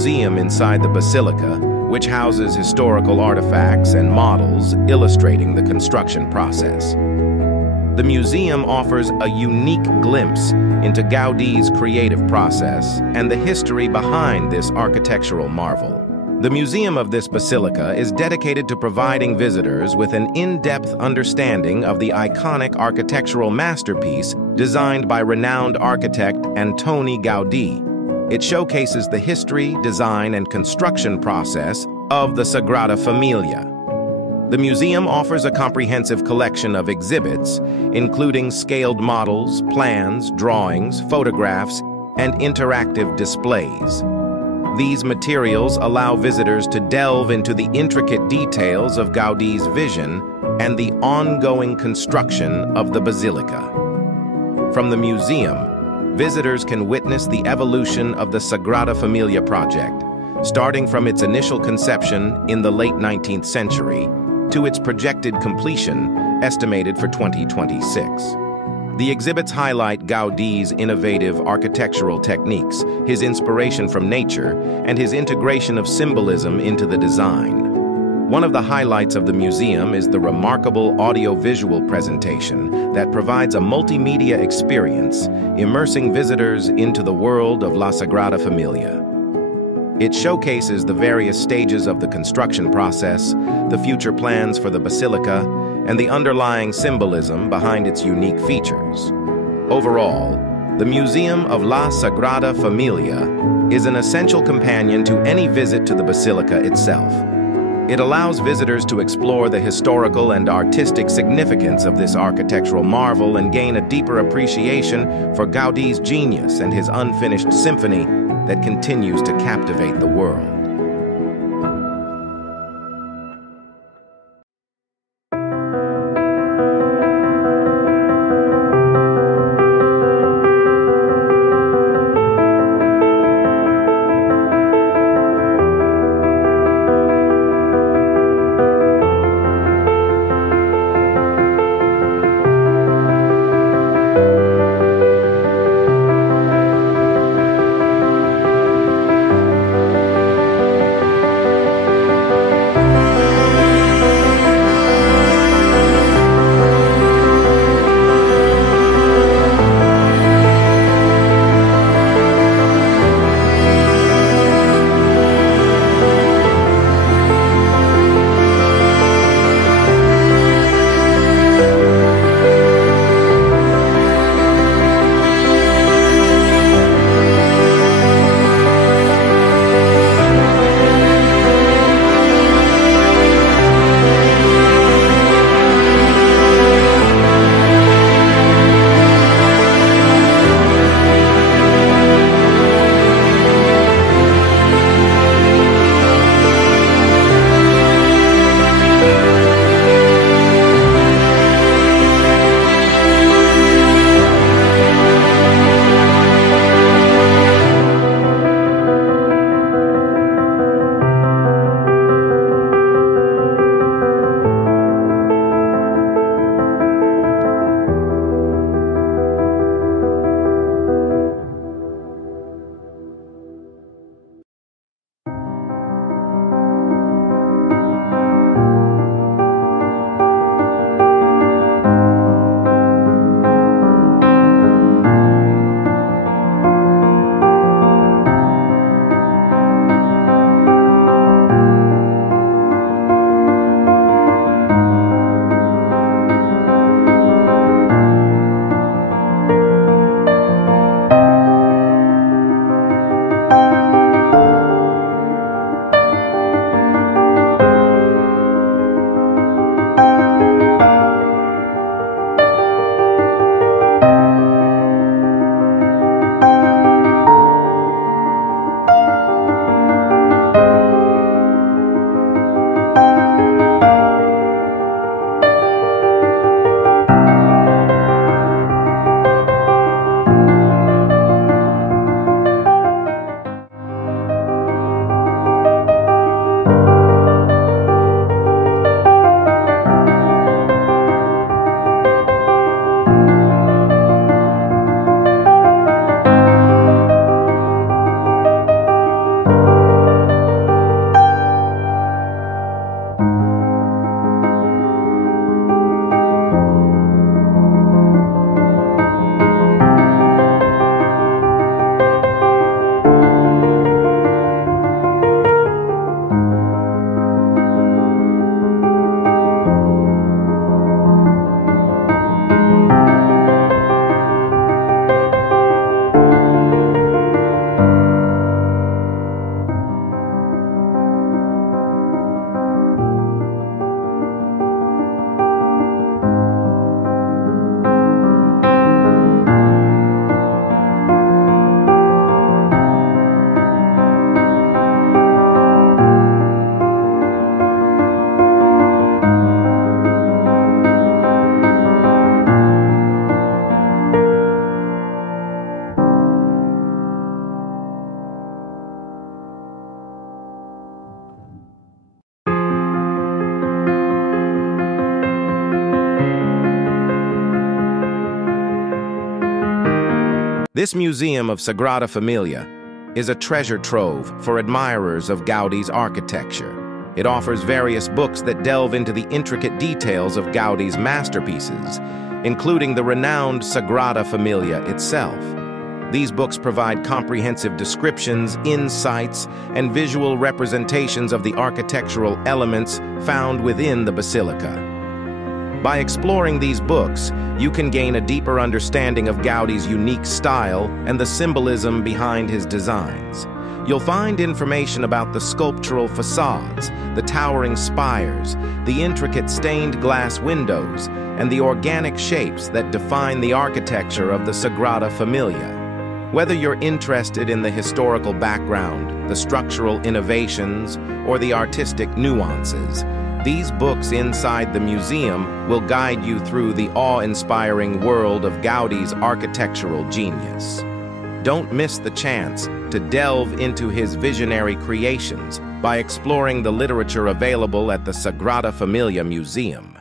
museum inside the basilica, which houses historical artifacts and models illustrating the construction process. The museum offers a unique glimpse into Gaudí's creative process and the history behind this architectural marvel. The museum of this basilica is dedicated to providing visitors with an in-depth understanding of the iconic architectural masterpiece designed by renowned architect Antoni Gaudí. It showcases the history, design, and construction process of the Sagrada Familia. The museum offers a comprehensive collection of exhibits, including scaled models, plans, drawings, photographs, and interactive displays. These materials allow visitors to delve into the intricate details of Gaudí's vision and the ongoing construction of the basilica. From the museum, visitors can witness the evolution of the Sagrada Familia project, starting from its initial conception in the late 19th century to its projected completion, estimated for 2026. The exhibits highlight Gaudí's innovative architectural techniques, his inspiration from nature, and his integration of symbolism into the design. One of the highlights of the museum is the remarkable audiovisual presentation that provides a multimedia experience, immersing visitors into the world of La Sagrada Familia. It showcases the various stages of the construction process, the future plans for the basilica, and the underlying symbolism behind its unique features. Overall, the Museum of La Sagrada Familia is an essential companion to any visit to the basilica itself. It allows visitors to explore the historical and artistic significance of this architectural marvel and gain a deeper appreciation for Gaudí's genius and his unfinished symphony that continues to captivate the world. This museum of Sagrada Familia is a treasure trove for admirers of Gaudí's architecture. It offers various books that delve into the intricate details of Gaudí's masterpieces, including the renowned Sagrada Familia itself. These books provide comprehensive descriptions, insights, and visual representations of the architectural elements found within the basilica. By exploring these books, you can gain a deeper understanding of Gaudí's unique style and the symbolism behind his designs. You'll find information about the sculptural facades, the towering spires, the intricate stained glass windows, and the organic shapes that define the architecture of the Sagrada Familia. Whether you're interested in the historical background, the structural innovations, or the artistic nuances, these books inside the museum will guide you through the awe-inspiring world of Gaudí's architectural genius. Don't miss the chance to delve into his visionary creations by exploring the literature available at the Sagrada Familia Museum.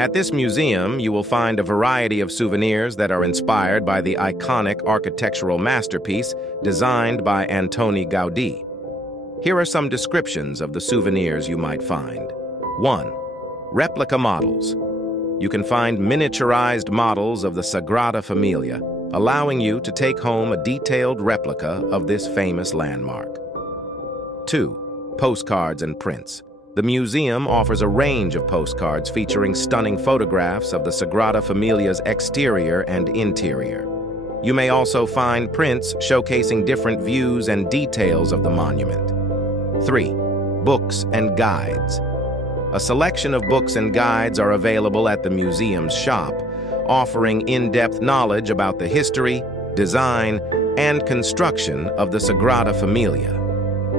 At this museum, you will find a variety of souvenirs that are inspired by the iconic architectural masterpiece designed by Antoni Gaudí. Here are some descriptions of the souvenirs you might find. 1. Replica models. You can find miniaturized models of the Sagrada Familia, allowing you to take home a detailed replica of this famous landmark. 2. Postcards and prints. The museum offers a range of postcards featuring stunning photographs of the Sagrada Familia's exterior and interior. You may also find prints showcasing different views and details of the monument. 3. Books and guides. A selection of books and guides are available at the museum's shop, offering in-depth knowledge about the history, design, and construction of the Sagrada Familia.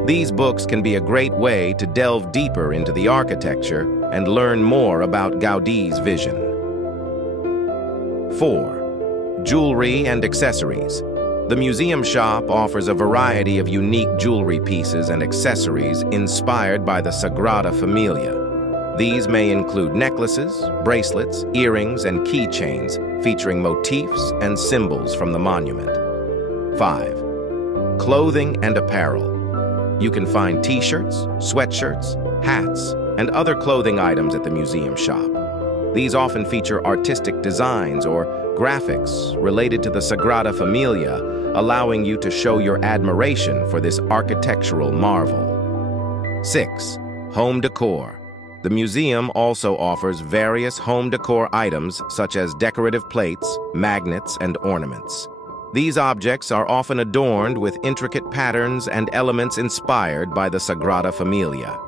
These books can be a great way to delve deeper into the architecture and learn more about Gaudí's vision. 4. Jewelry and accessories. The museum shop offers a variety of unique jewelry pieces and accessories inspired by the Sagrada Familia. These may include necklaces, bracelets, earrings, and keychains featuring motifs and symbols from the monument. 5. Clothing and apparel. You can find t-shirts, sweatshirts, hats, and other clothing items at the museum shop. These often feature artistic designs or graphics related to the Sagrada Familia, allowing you to show your admiration for this architectural marvel. 6. Home decor. The museum also offers various home decor items such as decorative plates, magnets, and ornaments. These objects are often adorned with intricate patterns and elements inspired by the Sagrada Familia.